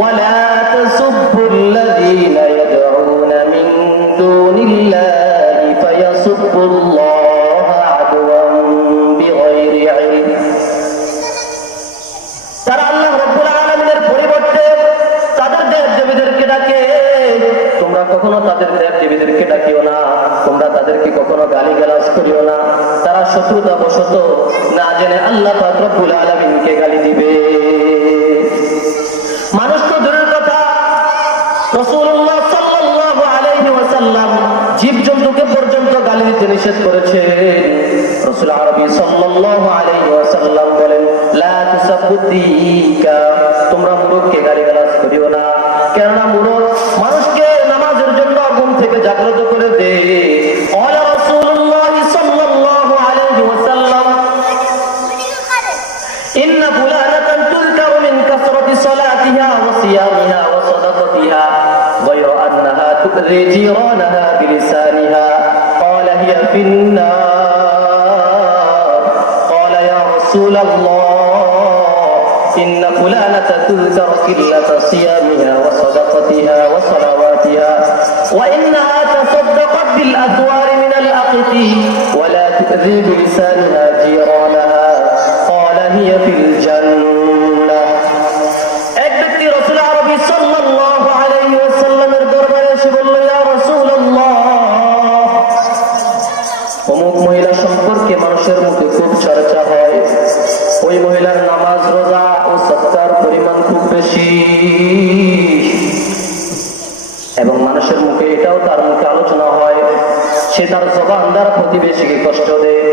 ولا تسبوا الذين يدعون من دون الله فيسبوا الله عدوا بغير علم তারা আল্লাহ রাব্বুল আলামিনের পরিবর্তে তাদের দেব-দেবীদেরকে ডাকে। তোমরা কখনো তাদের দেব-দেবীদেরকে ডাকিও না, তোমরা তাদেরকে কখনো গালিগালাজ করিও না। তারা শত্রুতা বশত না জেনে আল্লাহ পাক রব্বুল আলামিনকে গালি দিবে। মানুষ তো দূরের কথা, রাসূলুল্লাহ সাল্লাল্লাহু আলাইহি ওয়াসাল্লাম জীবজন্তুকে পর্যন্ত গালি দিতে নিষেধ করেছেন। রাসূল আরবী সাল্লাল্লাহু আলাইহি ওয়াসাল্লাম বলেন, লা তুসাব্বুদ্দিকা, তোমরা মুরগকে গালিগালাজ করিও না, কেননা মুরগ মানুষকে নামাজের জন্য ঘুম থেকে জাগ্রত করে দেয়। ক্বালা রাসূলুল্লাহ সাল্লাল্লাহু আলাইহি ওয়াসাল্লাম, ইন্না ফুলানাতান তুযকারু মিন কাসরাতি সালাতিহা ওয়া সিয়ামিহা ওয়া সাদাকাতিহা গায়রা আন্নাহা তু'যি জিরানাহা বিলিসানিহা ক্বালা হিয়া ফিন্নার। ক্বালা ইয়া রাসূলাল্লাহ, ইন্না ফুলানাতা তুযকারু কিল্লাতা সিয়ামিহা ওয়া সাদাকাতিহা ওয়া সালাওয়াতিহা ওয়া ইন্নাহা তাসাদ্দাকাত বিল আথওয়ারি মিনাল আqti ওয়া লা তু'যি বিলিসানিহা জিরানাহা হিয়া ফিল জান্নাহ। এক ব্যক্তি রাসূল আরবী সাল্লাল্লাহু আলাইহি ওয়াসাল্লামের দরবারে এসে বলল, ইয়া রাসূলুল্লাহ, অমুক মহিলা সম্পর্কে মানুষের মুখে খুব চর্চা হয়, ওই মহিলার নামাজ রোজা ও সদকার পরিমাণ খুব বেশি, এবং মানুষের মুখে এটাও তার মুখে আলোচনা হয়, সে তার জবান দ্বারা প্রতিবেশীকে কষ্ট দেয়।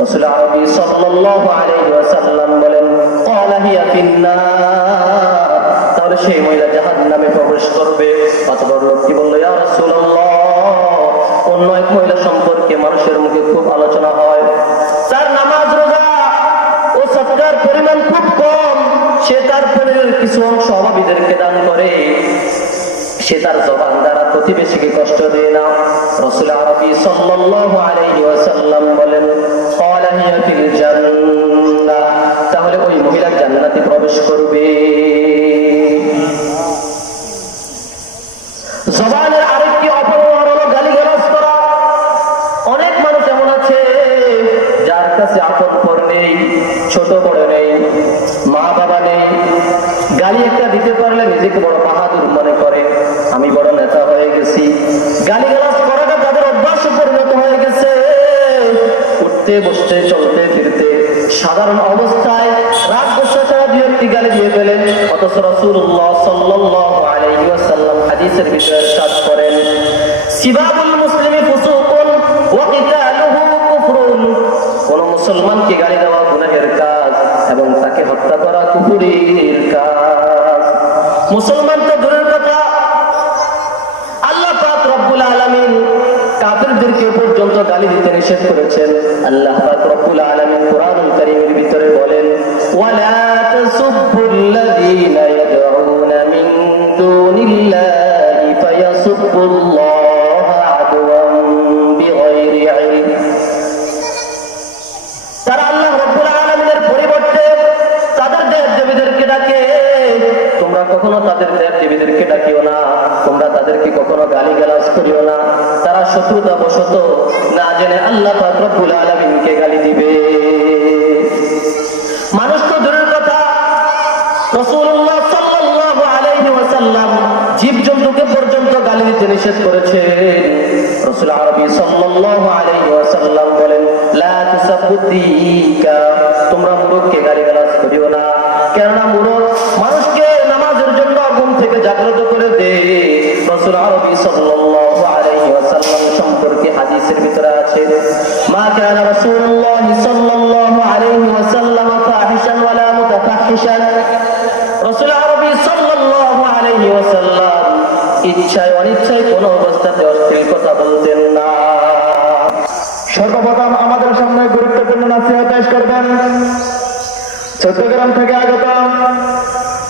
রাসূল আরবী সাল্লাল্লাহু আলাইহি ওয়াসাল্লাম বলেন, ক্বালা হিয়া ফিন্নার, তাহলে সেই মহিলা জাহান্নামে প্রবেশ করবে। অতঃপর লোকটি বলল, ইয়া রাসূলুল্লাহ, অন্য এক মহিলা সম্পর্কে মানুষের মুখে খুব আলোচনা হয়, তার নামাজ রোজা ও সদকার পরিমাণ খুব কম, সে তার পরিবারের কিছু অংশ অভাবীদেরকে দান করে, সে তার জবান দ্বারা প্রতিবেশীকে কষ্ট দেয় না। রাসূল আরবী সাল্লাল্লাহু আলাইহি ওয়াসাল্লাম বলেন, ক্বালা হিয়া ফিল জান্নাহ, তাহলে ওই মহিলা জান্নাতে প্রবেশ করবে। জবানের আরেকটি অপব্যবহার হলো গালিগালাজ করা। অনেক মানুষ এমন আছে যার কাছে আপন পর নেই, ছোট বড় নেই, মা বাবা নেই, গালি একটা দিতে পারলে নিজেকে বড় বাহাদুর মনে করে, আমি বড় নেতা হয়ে গেছি। গালিগালাজ করাটা তাদের অভ্যাসে পরিণত হয়ে গেছে। উঠতে বসতে চলতে ফিরতে সাধারণ অবস্থায় রাগ গোসা ছাড়া দুই একটি গালি দিয়ে ফেলেন। অথচ রাসূলুল্লাহ সাল্লাল্লাহু আলাইহি ওয়াসাল্লাম হাদিসের বিষয়ে ইরশাদ করেন, সিবাবুল মুসলিমি ফুসুকুন ওয়া কিতালুহু কুফরুন, কোন মুসলমানকে গালি দেওয়া গুনাহের কাজ এবং তাকে হত্যা করা কুফরের কাজ। মুসলমান তো দূরের কথা, আল্লাহ পাক রব্বুল আলামিন কাফিরদেরকে পর্যন্ত গালি দিতে নিষেধ করেছেন। আল্লাহ পাক রব্বুল আলামিন কুরআনুল কারীমের ভিতরে বলেন, ওয়ালা তাসুব্বুল্লাযীনা ইয়াদউনা মিন দুনিল্লাহি ফায়াসুব্বুল্লাহা আদওয়ান বিগাইরি ইলম। তারা আল্লাহ রব্বুল আলামিনের পরিবর্তে তাদের দেব-দেবীদেরকে ডাকে। তোমরা কখনো তাদের দেব-দেবীদেরকে ডাকিও না, তোমরা তাদেরকে কখনো গালিগালাজ করিও না। তারা শত্রুতা বশত না জেনে আল্লাহ পাক রব্বুল আলামিনকে গালি দিবে। মানুষ তো দূরের কথা, রাসূলুল্লাহ সাল্লাল্লাহু আলাইহি ওয়াসাল্লাম জীবজন্তুকে পর্যন্ত গালি দিতে নিষেধ করেছেন। রাসূল আরবী সাল্লাল্লাহু আলাইহি ওয়াসাল্লাম বলেন, লা তুসাব্বুদ্দিকা, তোমরা মুরগকে গালিগালাজ করিও না, কেননা মুরগ মানুষকে নামাজের জন্য ঘুম থেকে জাগ্রত করে দেয়। রাসূল আরবী সাল্লাল্লাহু আলাইহি ওয়াসাল্লাম সম্পর্কে হাদিসের ভিতরে আছে, মা কানা রাসূলুল্লাহ সাল্লাল্লাহু আলাইহি ওয়াসাল্লাম ফাহিশান ওয়ালা মুতাফাহিশান। রাসূল আরবী সাল্লাল্লাহু আলাইহি ওয়াসাল্লাম ইচ্ছায় অনিচ্ছায় কোনো অবস্থাতে অশ্লীল কথা বলতেন না। সর্বপ্রথম আমাদের সামনে গুরুত্বপূর্ণ নসিহত পেশ করবেন চট্টগ্রাম থেকে আগত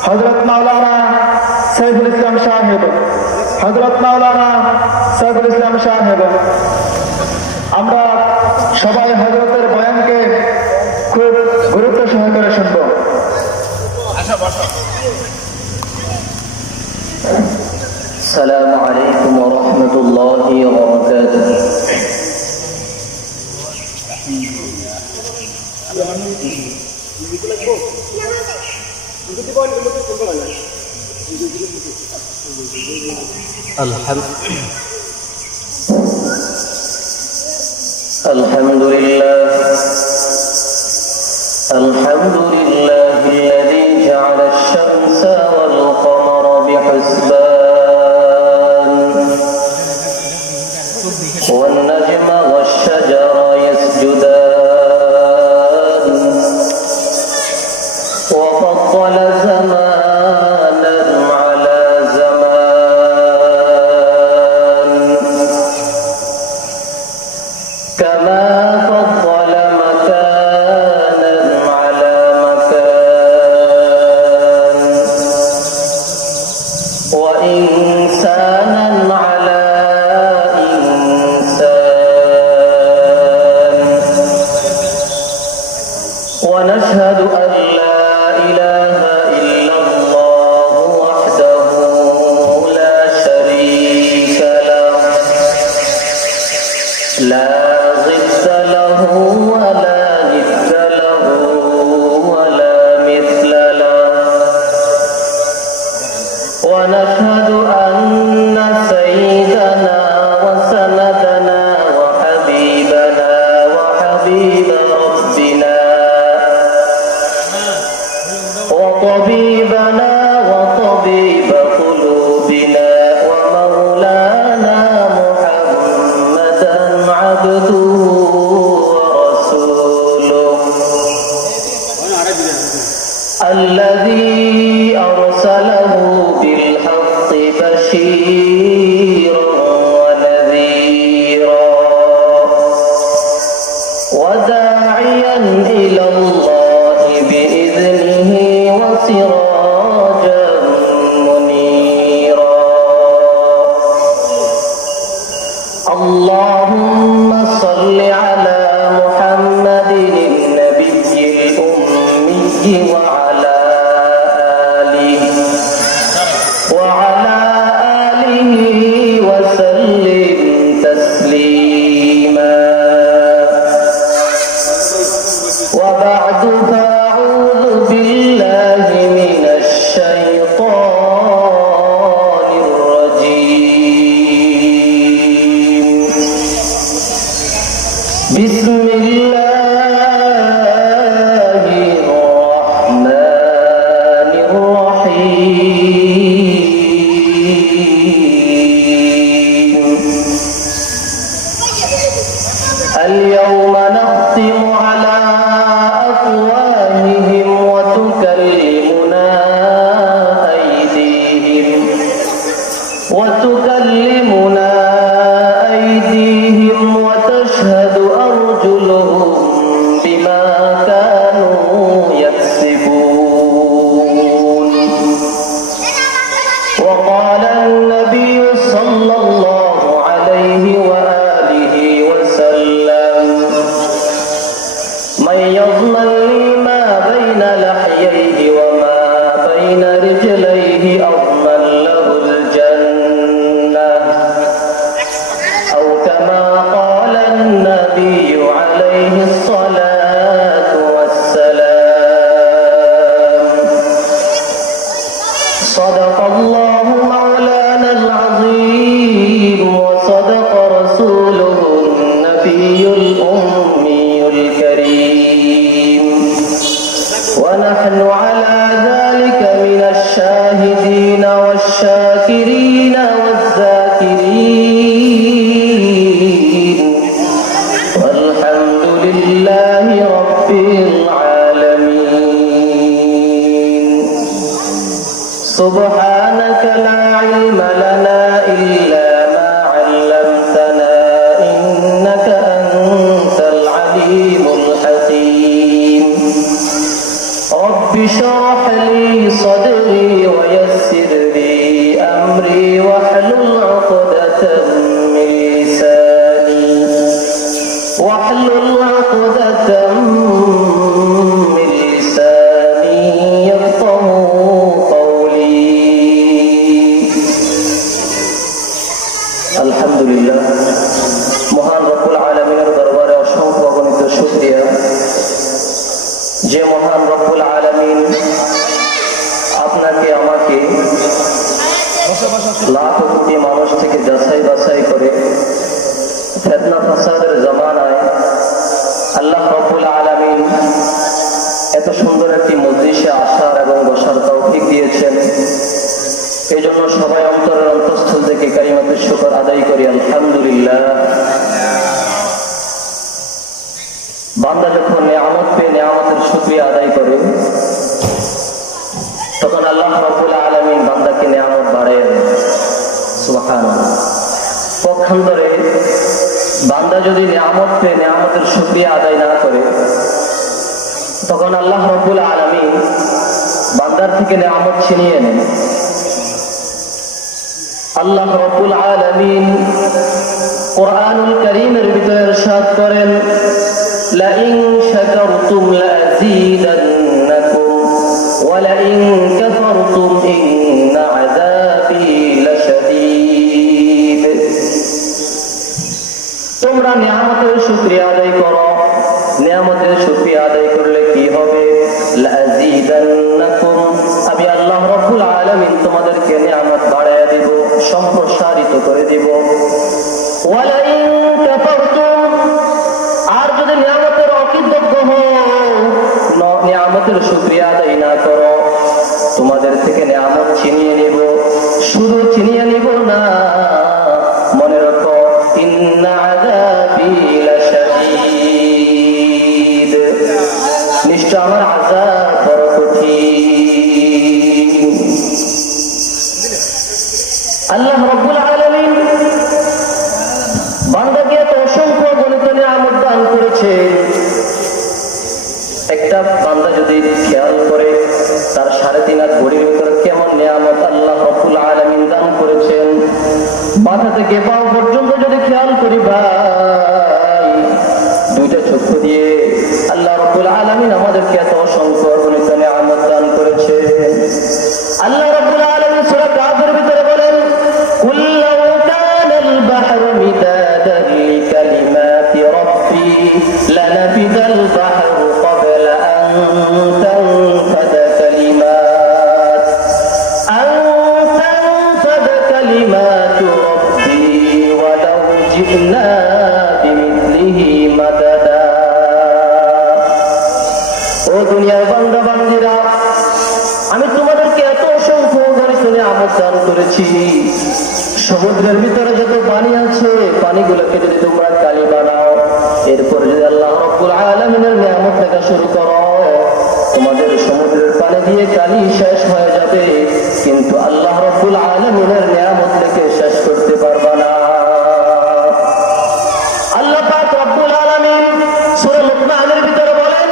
হযরত মাওলানা সাইফুল ইসলাম সাহেব। হযরত মাওলানা সাইফুল ইসলাম সাহেব, আমরা সবাই হযরতের বয়ানকে খুব গুরুত্ব সহকারে শুনব। السلام عليكم ورحمة الله وبركاته. الحمد لله الذي جعل الشمس والقمر بحسبان والنجم والشجر يسجدان وفضل زمانا على زمان كما فضل مكانا على مكان وإنسانا على إنسان ونشهد أن لا إله إلا الله وحده لا شريك له لا ضد له ولا ند له ولا مثل له ونشهد أن سيدنا وسندنا وحبيبنا وحبيب ربنا وطبيبنا وطبيب قلوبنا ومولانا محمدا عبده ورسوله الذي أرسله بالحق بشيرا ونذيرا وداعيا إلى الله بإذنه وسراجا منيرا اللهم صل على محمد النبي الأمي وعلى آله وسلم تسليما وبعد فأعوذ بالله من الشيطان الرجيم بسم الله الرحمن الرحيم اليوم نختم على أفواههم وتكلمنا أيديهم وتشهد أرجلهم بما كانوا يكسبون وقال النبي صلى الله عليه وآله وسلم من يضمن لي ما بين لحييه وما بين رجليه أضمن له الجنة أو كما قال النبي عليه الصلاة والسلام صدق الله مولانا العظيم وصدق رسوله النبي الأمي الكريم ونحن على ذلك من الشاهدين والشاكرين والذاكرين والحمد لله رب العالمين سبحانك لا علم لنا إلا ما علمتنا إنك أنت العليم الحكيم رب اشرح لي صدري ويسر لي أمري واحلل عقدة من لساني يفقهوا قولي আলহামদুলিল্লাহ। মহান রব্বুল আলামিনের দরবারে অসংখ্য অগণিত শুকরিয়া, যে মহান রব্বুল আলামিন আপনাকে আমাকে লাখ কোটি মানুষ থেকে যাচাই বাছাই করে ফিতনা ফাসাদের জামানায় আল্লাহ রব্বুল আলামিন এত সুন্দর একটি মজলিসে আসার এবং বসার তৌফিক দিয়েছেন। এই জন্য সবাই অন্তরের অন্তঃস্থল থেকে কালিমাতুশ শুকর আদায় করি আলহামদুলিল্লাহ। বান্দা যখন নিয়ামত পেয়ে নিয়ামতের শুকরিয়া আদায় করে, তখন আল্লাহ রাব্বুল আলামিন বান্দাকে নিয়ামত বাড়ায়। সুবহানাল্লাহ। পক্ষান্তরে বান্দা যদি নিয়ামত পেয়ে নিয়ামতের শুকরিয়া আদায় না করে, তখন আল্লাহ রাব্বুল আলামিন বান্দার থেকে নিয়ামত ছিনিয়ে নেন। আল্লাহ রাব্বুল আলামিন কোরআনুল কারীমের ভিতরে ইরশাদ করেন, লাইন শাকারতুম লাযীদান্নাকুম ওয়া লাইন কাফারতুম ইন্না আযাবী লাশাদীদ। তোমরা নিয়ামতের শুকরিয়া আদায় করো। নিয়ামতের শুকরিয়া আদায় করলে কি হবে? লাযীদান্নাকুম, আমি আল্লাহ রাব্বুল আলামিন তোমাদেরকে নিয়ামত বাড়ায় দেব, সম্প্রসারিত করে দেব। ওয়া লাইন কাফারতুম, আর যদি নিয়ামতের অকৃতজ্ঞ হও, নিয়ামতের শুকরিয়া আদায় না করো, তোমাদের থেকে নিয়ামত ছিনিয়ে নেব। শুধু ছিনিয়ে নেব না, মনে রাখো, ইন্না আযাবী লাশাদীদ, নিশ্চয় আমার আযাব বড় কঠিন। আল্লাহ রাব্বুল আলামিন বান্দাকে এত অসংখ্য গণিত নিয়ামত দান করেছে। একটা বান্দা যদি খেয়াল করে তার 3.5 হাত ঘড়ির ভিতরে কেমন নিয়ামত আল্লাহ রাব্বুল আলামিন দান করেছেন, মাথা থেকে পাও পর্যন্ত যদি খেয়াল করি ভাই, 2টা চক্ষু দিয়ে আল্লাহ রাব্বুল আলামিন আমাদেরকে এত অসংখ্য গণিত নিয়ামত দান করেছে। আল্লাহ রাব্বুল আলামিন সূরা কাফের ভিতরে বলেন, কুল্লাউ কানাল বাহরু মিদাদান লিকালিমাতি রাব্বি লানাফিদাল বাহরু ক্বাবলা আন তানফাদা কালিমাতু রাব্বি ওয়ালাউ জি'না বিমিথলিহি মাদাদা। ও দুনিয়ার বান্দা বান্দীরা, আমি তোমাদেরকে এত অসংখ্য গণিত নিয়ামত দান করেছি। সমুদ্রের ভিতরে যত পানি আছে, পানিগুলোকে যদি তোমরা কালি বানাও, এরপর যদি আল্লাহ রাব্বুল আলামিনের নিয়ামত দেখা শুরু করো, তোমাদের সমুদ্রের পানি দিয়ে কালি শেষ হয়ে যাবে, কিন্তু আল্লাহ রাব্বুল আলামিনের নিয়ামত থেকে শেষ করতে পারবা না। আল্লাহ পাক রব্বুল আলামিন সূরা লুকমানের ভিতরে বলেন,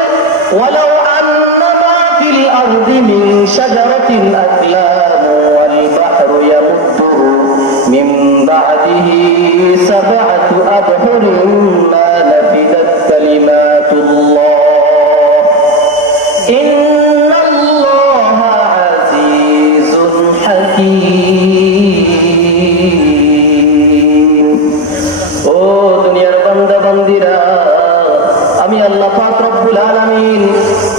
ওয়ালাউ আন্নামা ফিল আরদি মিন শাজারাতিন আকলাম ওয়াল বাহরু ইয়ামুদ্দুহু মিন বা'দিহি সাব'আতু আবহুরিন মা নাফিদাত কালিমাতুল্লাহ ইন্নাল্লাহা আযীজুন হাকীম। ও দুনিয়ার বান্দা বান্দীরা, আমি আল্লাহ পাক রব্বুল আলামিন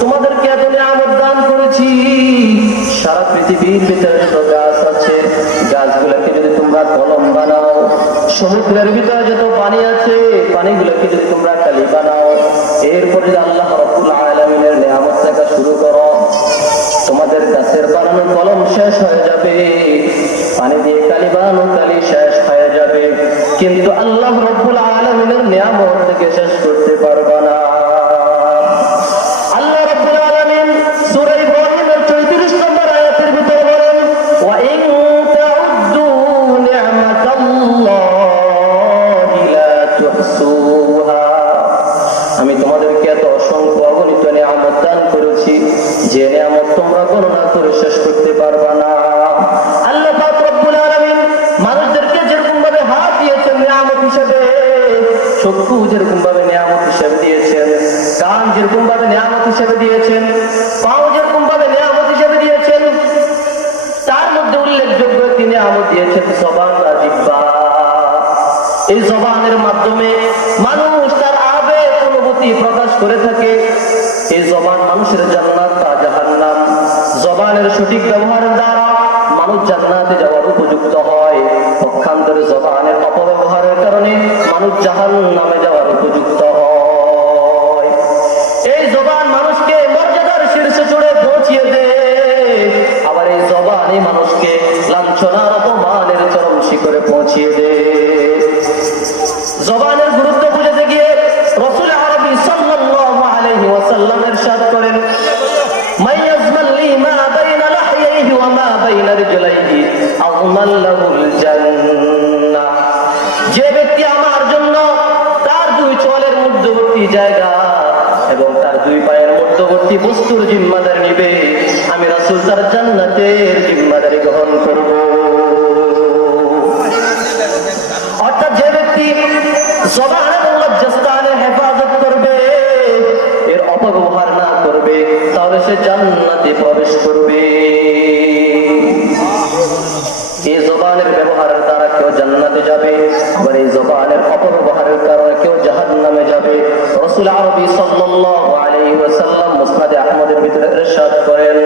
তোমাদেরকে এত নিয়ামত দান করেছি। সারা পৃথিবীর ভিতরে যত গাছ আছে, গাছগুলোকে যদি তোমরা কলম বানাও, সমুদ্রের ভিতরে যত পানি আছে, পানিগুলোকে যদি তোমরা কালি বানাও, এরপর যদি আল্লাহ রাব্বুল আলামিনের নিয়ামত দেখা শুরু করো, তোমাদের গাছের বানানো কলম শেষ হয়ে যাবে, পানি দিয়ে কালি বানানো কালি শেষ হয়ে যাবে, কিন্তু আল্লাহ রাব্বুল আলামিনের নিয়ামত থেকে শেষ করতে পারবা না। আল্লাহ রাব্বুল আলামিন সূরা ইব্রাহিমের 34 নম্বর আয়াতের ভিতরে বলেন, ওয়া ইন তাউদ্দু নি'মাতাল্লাহি লা তুহসুহা, আমি তোমাদেরকে এত অসংখ্য অগণিত নিয়ামত দান করেছি, যে নিয়ামত তোমরা গণনা করে শেষ করতে পারবা না। আল্লাহ পাক রব্বুল আলামিন মানুষদেরকে যেরকম ভাবে হাত দিয়েছেন নিয়ামত হিসেবে, চক্ষু যেরকম ভাবে নিয়ামত হিসেবে দিয়েছেন, কান যেরকম ভাবে নিয়ামত হিসেবে দিয়েছেন, পাও যেরকম ভাবে নিয়ামত হিসেবে দিয়েছেন, তার মধ্যে উল্লেখযোগ্য একটি নিয়ামত দিয়েছেন জবান আর জিহ্বা। এই জবানের মাধ্যমে মানুষ তার আবেগ অনুভূতি প্রকাশ করে থাকে। এই জবান মানুষের জান্নাত বা জাহান্নাম। জবানের সঠিক ব্যবহারের দ্বারা মানুষ জান্নাতে যাওয়ার উপযুক্ত হয়, পক্ষান্তরে জবানের অপব্যবহারের কারণে মানুষ জাহান্নামে যাওয়ার উপযুক্ত হয়। এই জবান মানুষকে মর্যাদার শীর্ষে চড়ে পৌঁছিয়ে দেয়, আবার এই জবানই মানুষকে লাঞ্ছনার অপমানের চরম শিখরে পৌঁছিয়ে দেয়। জবানের গুরুত্ব বুঝতে গিয়ে রাসূল আরবী সাল্লাল্লাহু আলাইহি ওয়াসাল্লাম ইরশাদ করেন, মাইয়াজমাল লি মা বাইনা লাহইহি ওয়া মা বাইনা রিজলাইহি আযমান লাহুল জান্নাহ। যে ব্যক্তি আমার জন্য তার দুই চোয়ালের মধ্যবর্তী জায়গা এবং তার দুই পায়ের মধ্যবর্তী বস্তুর জিম্মাদারি নিবে, আমি রাসূল তার জান্নাতের জিম্মাদারি গ্রহণ করব। অর্থাৎ যে ব্যক্তি জবান এবং লজ্জাস্থানের হেফাজত করবে, এর অপব্যবহার না করবে, তাহলে সে জান্নাতে প্রবেশ করবে। এই জবানের ব্যবহারের দ্বারা কেউ জান্নাতে যাবে, আবার এই জবানের অপব্যবহারের কারণে কেউ জাহান্নামে যাবে। রাসূল আরবী সাল্লাল্লাহু আলাইহি ওয়াসাল্লাম মুসনাদে আহমদের ভিতরে ইরশাদ করেন,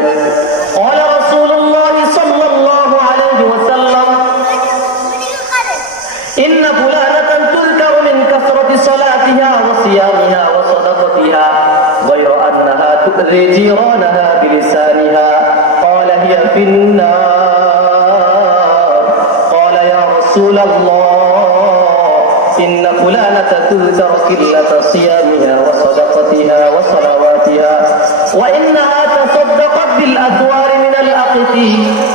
قال رسول الله صلى الله عليه وسلم إن فلانة تذكر من كثرة صلاتها وصيامها وصدقتها غير أنها تؤذي جيرانها بلسانها قال هي في النار قال يا رسول الله إن فلانة تذكر قلة صيامها وصدقتها وصلواتها وإنها تصدقت بالأثوار من الأقط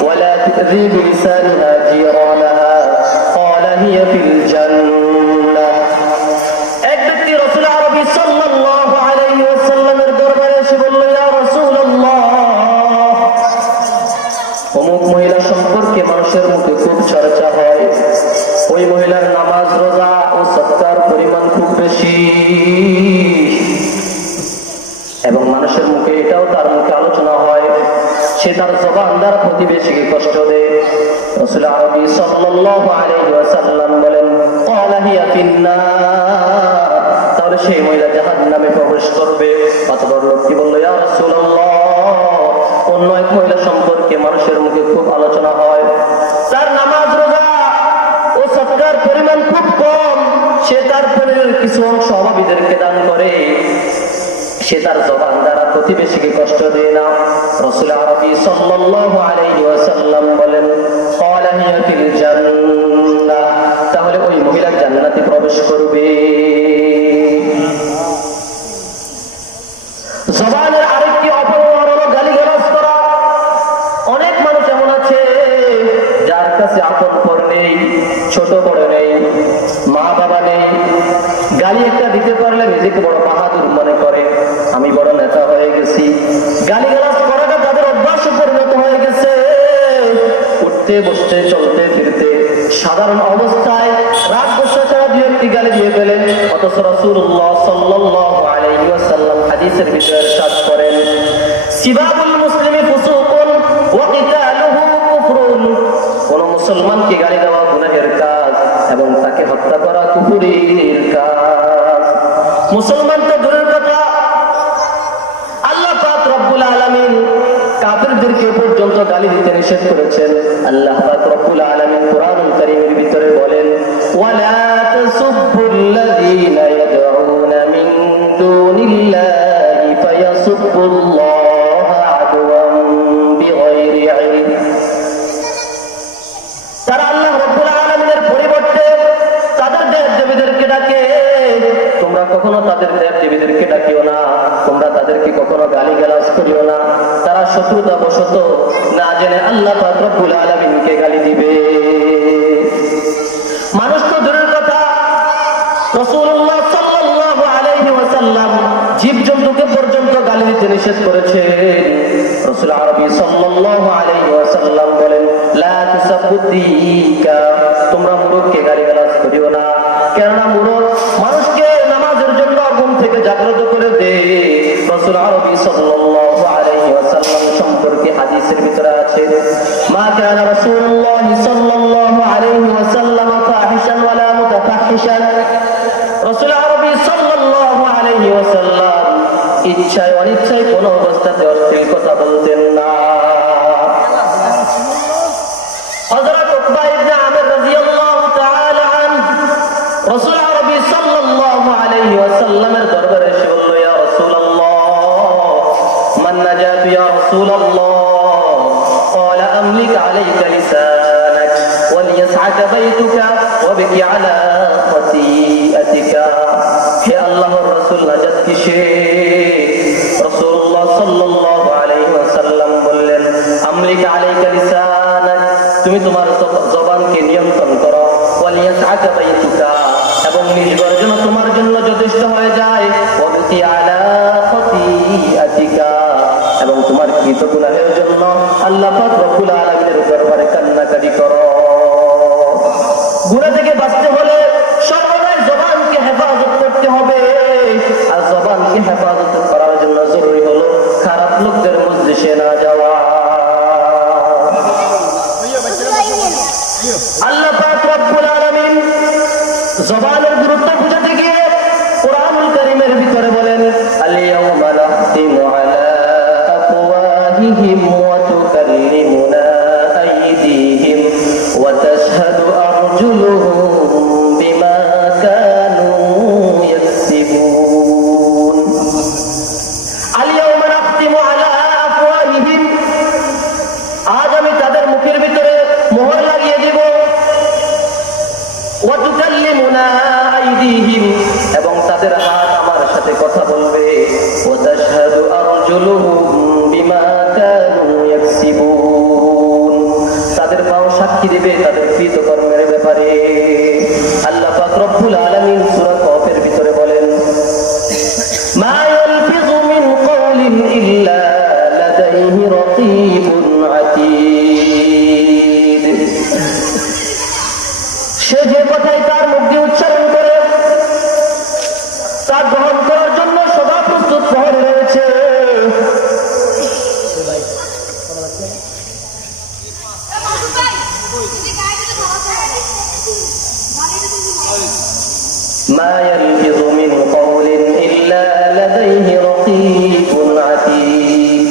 ولا تؤذي بلسانها جيرانها قال هي في الجنة। এক ব্যক্তি রাসূল আরবী সাল্লাল্লাহু আলাইহি ওয়াসাল্লামের দরবারে এসে বলল, ইয়া রাসূলুল্লাহ, অমুক মহিলা সম্পর্কে মানুষের মুখে খুব চর্চা হয়, ওই মহিলার নামাজ রোজা ও সদকার পরিমাণ খুব বেশি এবং মানুষের মুখে এটাও তার মুখে আলোচনা হয়, সে তার জবান দ্বারা প্রতিবেশীকে কষ্ট দেয়। রাসূল আরবী সাল্লাল্লাহু আলাইহি ওয়াসাল্লাম বলেন, ক্বালা হিয়া ফিন্নার, তাহলে সেই মহিলা জাহান্নামে প্রবেশ করবে। অতঃপর লোকটি বলল, ইয়া রাসূলুল্লাহ, অন্য এক মহিলা সম্পর্কে মানুষের মুখে খুব আলোচনা হয়, তার নামাজ রোজা ও সদকার পরিমাণ খুব কম, সে তার পরিবারের কিছু অংশ অভাবীদেরকে দান করে, সে তার জবান দ্বারা প্রতিবেশীকে কষ্ট দেয় না। রাসূল আরবী সাল্লাল্লাহু আলাইহি ওয়াসাল্লাম বলেন, ক্বালা হিয়া ফিল জান্নাহ, তাহলে ওই মহিলা জান্নাতে প্রবেশ করবে। জবানের আরেকটি অপব্যবহার হলো গালিগালাজ করা। অনেক মানুষ এমন আছে যার কাছে আপন পর নেই, ছোট বড় নেই, মা বাবা নেই, গালি একটা দিতে পারলে নিজেকে বড় বাহাদুর মনে করে, আমি বড় নেতা হয়ে গেছি। গালিগালাজ করাটা তাদের অভ্যাসে পরিণত হয়ে গেছে। উঠতে বসতে চলতে ফিরতে সাধারণ অবস্থায় রাগ গোসা ছাড়া দুই একটি গালি দিয়ে ফেলে, অথচ রাসূলুল্লাহ সাল্লাল্লাহু আলাইহি ওয়াসাল্লাম হাদিসের ভিতরে ইরশাদ করেন, সিবাবুল মুসলিমি ফুসুকুন ওয়া কিতালুহু কুফরুন, কোন মুসলমানকে গালি দেওয়া গুনাহের কাজ এবং তাকে হত্যা করা কুফরের কাজ। মুসলমান তো দূরের কথা, আল্লাহ পাক রব্বুল আলামিন কাফিরদেরকে পর্যন্ত গালি দিতে নিষেধ করেছেন। আল্লাহ পাক রব্বুল আলামিন কুরআনুল কারীমের ভিতরে বলেন, ওয়ালা তাসুব্বুল্লাযীনা ইয়াদউনা মিন দুনিল্লাহি ফায়াসুব্বুল্লাহা আদওয়ান বিগাইরি ইলম। তারা আল্লাহ রব্বুল আলামিনের পরিবর্তে তাদের দেব-দেবীদেরকে ডাকে, তোমরা কখনো তাদের দেব-দেবীদেরকে ডাকিও না, তোমরা তাদেরকে কখনো গালিগালাজ করিও না, তারা শত্রুতা বশত না জেনে আল্লাহ পাক রব্বুল আলামিনকে গালি দিবে। মানুষ তো দূরের কথা, রাসূলুল্লাহ সাল্লাল্লাহু আলাইহি ওয়াসাল্লাম জীবজন্তুকে পর্যন্ত গালি দিতে নিষেধ করেছেন। রাসূল আরবী সাল্লাল্লাহু আলাইহি ওয়াসাল্লাম বলেন, লা তুসাব্বুদ্দিকা, তোমরা মুরগকে গালিগালাজ করিও না, কেননা মুরগ মানুষকে নামাজের জন্য ঘুম থেকে জাগ্রত করে দেয়। রাসূল আরবী সাল্লাল্লাহু আলাইহি ওয়াসাল্লাম সম্পর্কে হাদিসের ভিতরে আছে, মা কানা রাসূলুল্লাহ সাল্লাল্লাহু আলাইহি ওয়াসাল্লাম ফাহিশান ওয়ালা মুতাফাহিশান ফাহিশা। রাসূল আরবি সাল্লাল্লাহু আলাইহি ওয়াসাল্লাম ইচ্ছায় অনিচ্ছায় কোন অবস্থাতে অশ্লীল কথা বলতেন না। হযরত উকবা ইবনে আমির রাদিয়াল্লাহু তাআলা আনহু রাসূল আরবি সাল্লাল্লাহু আলাইহি ওয়াসাল্লামের দরবারে এসে বলল, ইয়া রাসূলুল্লাহ মান নাজাতু ইয়া রাসূলুল্লাহ? قال أملك عليك لسانك وليسعك بيتك وابكي على خطيئتك। হে আল্লাহর রাসূল, নাজাত কিসে? রাসূলুল্লাহ সাল্লাল্লাহু আলাইহি ওয়াসাল্লাম বললেন, আমলিক আলাইকা লিসানাক, তুমি তোমার জবানকে নিয়ন্ত্রণ করো, ওয়ালিয়াসআকা বাইতুকা, এবং নিজ গর্জন তোমার জন্য যথেষ্ট হয়ে যায়, ওয়াবকি আলা খতিআতিকা, এবং তোমার কৃত গুনাহের জন্য আল্লাহ পাক রব্বুল আলামিনের দরবারে কান্নাকাটি করো। গুনাহ থেকে বাঁচতে হলে সর্বদাই জবানকে হেফাজত করতে হবে, আর জবানকে হেফাজত করার জন্য জরুরি হলো খারাপ লোকদের মজলিসে না যাওয়া। আল্লাহ পাক রব্বুল আলামিন জবানের গুরুত্ব বুঝাতে গিয়ে কোরআনুল কারীমের ভিতরে বলেন, আল-ইয়াওমা নাখতিমু আলা আফওয়াহিহিম ওয়া তুকাল্লিমুনা আইদিহিম ওয়া তাশহাদু আরজুলুহুম বিমা কানু ইয়াকসিবুন। আল-ইয়াওমা নাখতিমু আলা আফওয়াহিহিম, আজ আমি তাদের মুখের ভিতরে মোহর লাগিয়ে দেব, ওয়া তুকাল্লিমুনা আইদিহিম, এবং তাদের হাত আমার সাথে কথা বলবে, ওয়া তাশহাদু আরজুলুহুম বিমা কানু ইয়াকসিবুন, তাদের পাও সাক্ষী দেবে তাদের কৃতকর্মের ব্যাপারে। আল্লাহ পাক রব্বুল আলামিন সূরা কফের ভিতরে বলেন, মা ইয়ালফিযু মিন কওলিন ইল্লা লাদাইহি রাকীবুন আতীদ। সে যে কথাই তার মুখ দিয়ে উচ্চারণ করে তা গ্রহণ করার জন্য সদা প্রস্তুত প্রহরী রয়েছে। মা ইয়ালফিযু মিন কওলিন ইল্লা লাদাইহি রাকীবুন আতীদ।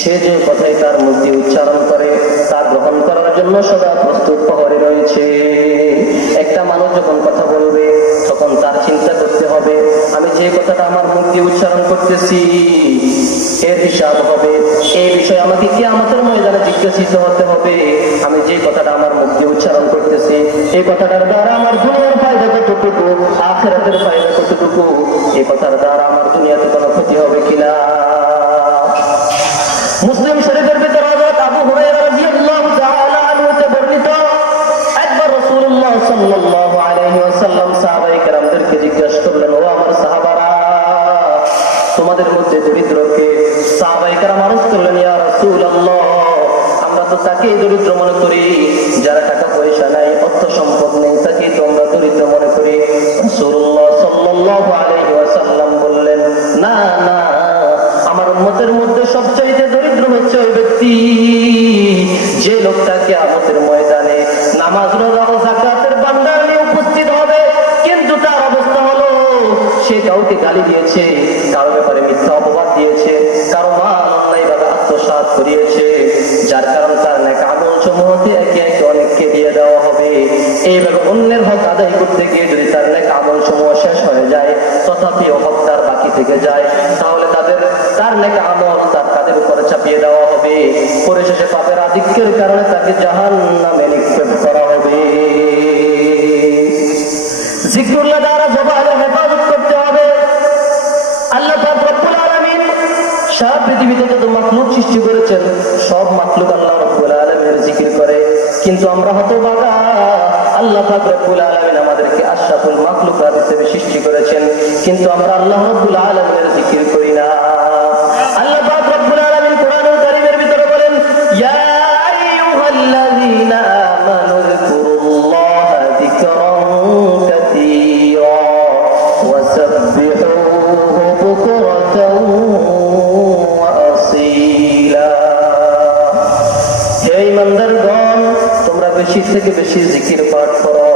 সে যে কথাই তার মুখ দিয়ে উচ্চারণ করে তা গ্রহণ করার জন্য সদা প্রস্তুত প্রহরী রয়েছে। একটা মানুষ যখন কথা বলবে তখন তার চিন্তা করতে হবে, আমি যে কথাটা আমার মুখ দিয়ে উচ্চারণ করতেছি এর হিসাব হবে, এই বিষয়ে আমাকে কিয়ামতের ময়দানে জিজ্ঞাসিত হতে হবে। আমি যে কথাটা আমার মুখ দিয়ে উচ্চারণ করতেছি এই কথাটার দ্বারা আমার দুনিয়ার ফায়দা কতটুকু, আখিরাতের ফায়দা কতটুকু, এই কথার দ্বারা আমার দুনিয়াতে কোনো ক্ষতি হবে কিনা। মুসলিম শরীফের ভিতরে হযরত আবু হুরায়রা রাদিয়াল্লাহু তাআলা আনহু থেকে বর্ণিত, একবার রাসূলুল্লাহ সাল্লাল্লাহু আলাইহি ওয়াসাল্লাম সাহাবায়ে কেরামদেরকে জিজ্ঞাসা করলেন, ও আমার সাহাবারা, তোমাদের মধ্যে দরিদ্রকে? সাহাবায়ে কেরাম আরজ করলেন, ইয়া রাসূলুল্লাহ, আমরা তো তাকেই দরিদ্র মনে করি যারা টাকা পয়সা নাই, অর্থ সম্পদ নেই, তাকেই তো আমরা দরিদ্র মনে করি। রাসূলুল্লাহ সাল্লাল্লাহু আলাইহি ওয়াসাল্লাম বললেন, না না, আমার উম্মতের মধ্যে সবচাইতে দরিদ্র হচ্ছে ওই ব্যক্তি যে লোকটা কিয়ামতের ময়দানে নামাজ, রোজা ও যাকাতের ভান্ডার নিয়ে উপস্থিত হবে, কিন্তু তার অবস্থা হলো সে কাউকে গালি দিয়েছে, কারো ব্যাপারে মিথ্যা অপবাদ দিয়েছে, কারো মাল অন্যায়ভাবে আত্মসাৎ করিয়েছে, যার কারণে তার নেক আমল সমূহতে একে একে অনেককে দিয়ে দেওয়া হবে। এইভাবে অন্যের হক আদায় করতে গিয়ে যদি তার নেক আমল সমূহ শেষ হয়ে যায়, তথাপিও হক তার বাকি থেকে যায়, তাহলে তার নেক আমল তাদের উপরে চাপিয়ে দেওয়া হবে, পরিশেষে পাপের আধিক্যের কারণে তাকে জাহান্নামে নিক্ষেপ করা হবে। জিকরুল্লাহ দ্বারা জবানের হেফাজত করতে হবে। আল্লাহ পাক রব্বুল আলামিন সারা পৃথিবীতে যত মাখলুক সৃষ্টি করেছেন সব মাখলুক আল্লাহ রব্বুল আলামিনের জিকির করে, কিন্তু আমরা হতভাগা, আল্লাহ পাক রব্বুল আলামিন আমাদেরকে আশরাফুল মাখলুকাত হিসেবে সৃষ্টি করেছেন, কিন্তু আমরা আল্লাহ রব্বুল আলামিনের জিকির করি না। আল্লাহ পাক রব্বুল আলামিন কোরআনুল কারীমের ভিতরে বলেন, ইয়া আইয়ুহাল্লাযীনা আমানু যিকুরুল্লাহা যিকরান কাসীরা ওয়া সাব্বিহুহু বুকরাতাও ওয়া আসীলা। হে ঈমানদারগণ, তোমরা বেশি থেকে বেশি জিকির পাঠ করো,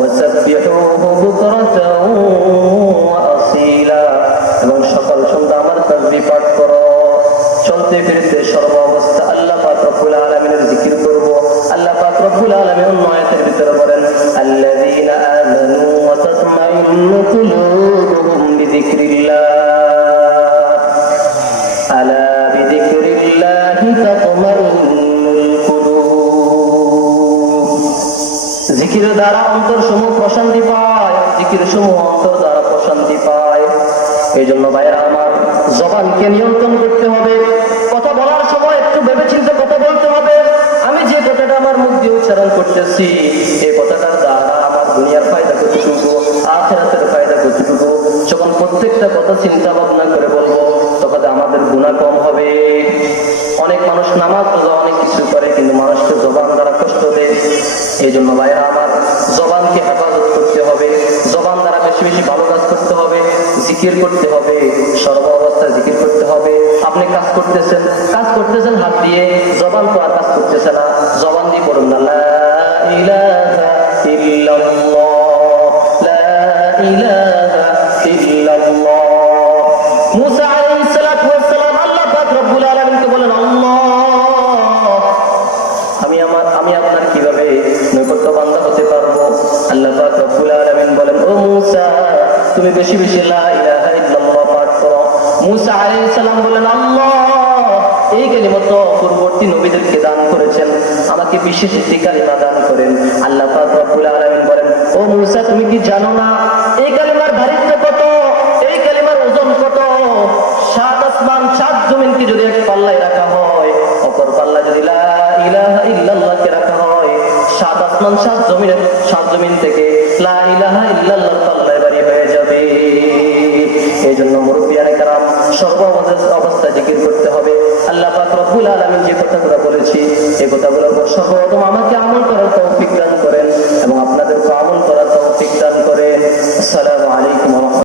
وسبحوه بكرة وأصيلا এবং সকাল সন্ধ্যা আমার তাসবিহ পাঠ করো। চলতে ফিরতে সর্ব অবস্থা আল্লাহ পাক রব্বুল আলামিনের জিকির করব। আল্লাহ পাক রব্বুল আলামিন অন্য আয়াতের ভিতরে বলেন আল্লাযীনা আমানু ওয়া তাতমাইন্নু কুলুবুহুম বিযিকরিল্লাহ আলা বিযিকরিল্লাহি তাতমাইন্নুল কুলুব। জিকিরের দ্বারা অন্তর সমূহ প্রশান্তি পায়, জিকির সমূহ অন্তর দ্বারা প্রশান্তি পায়। এই জন্য ভাইরা আমার, জবানকে নিয়ন্ত্রণ করতে হবে। কথা বলার সময় একটু ভেবেচিন্তে কথা বলতে হবে। আমি যে কথাটা আমার মুখ দিয়ে উচ্চারণ করতেছি, এই কথাটার দ্বারা আমার দুনিয়ার ফায়দা কতটুকু, আখিরাতের ফায়দা কতটুকু। যখন প্রত্যেকটা কথা চিন্তা ভাবনা করে বলবো, তখন আমাদের গুনাহ কম হবে। অনেক মানুষ নামাজ রোজা অনেক কিছু করে, কিন্তু মানুষকে জবান দ্বারা কষ্ট দেয়। এই জন্য ভাইরা আমার, জবানকে হেফাজত করতে হবে। জবান দ্বারা বেশি বেশি ভালো কাজ করতে হবে, জিকির করতে হবে, সর্ব অবস্থায় জিকির করতে হবে। আপনি কাজ করতেছেন হাত দিয়ে, জবান তো আর কাজ করতেছে না। জবান দিয়ে পড়ুন না লা ইলাহা ইল্লাল্লাহ, লা ইলাহা ইল্লাল্লাহ। মুসা আলাইহিস সালাতু ওয়াস সালাম আল্লাহ পাক রব্বুল আলামিনকে বলেন, আল্লাহ আমি আপনার কিভাবে নৈকট্য বান্দা হতে পারবো? আল্লাহ পাক রব্বুল আলামিন বলেন, ও মুসা, তুমি বেশি বেশি লা ইলাহা ইল্লাল্লাহ পাঠ করো। মুসা আলাইহিস সালাম বলেন, আল্লাহ এই কালিমা তো পূর্ববর্তী নবীদেরকে দান করেছেন, আমাকে বিশেষ একটি কালিমা দান করেন। আল্লাহ পাক রব্বুল আলামিন বলেন, ও মুসা, তুমি কি জানো না এই কালিমার ভারিত্ব কত, এই কালিমার ওজন কত? 7 আসমান 7 জমিনকে যদি এক পাল্লায় রাখা হয়, অপর পাল্লা যদি লা ইলাহা ইল্লাল্লাহকে রাখা হয়, 7 আসমান 7 জমিন থেকে লা ইলাহা ইল্লাল্লাহ পাল্লায় বাড়ি হয়ে যাবে। এই জন্য মুরব্বিয়ানে কেরাম সর্ব অবস্থায় জিকির করতে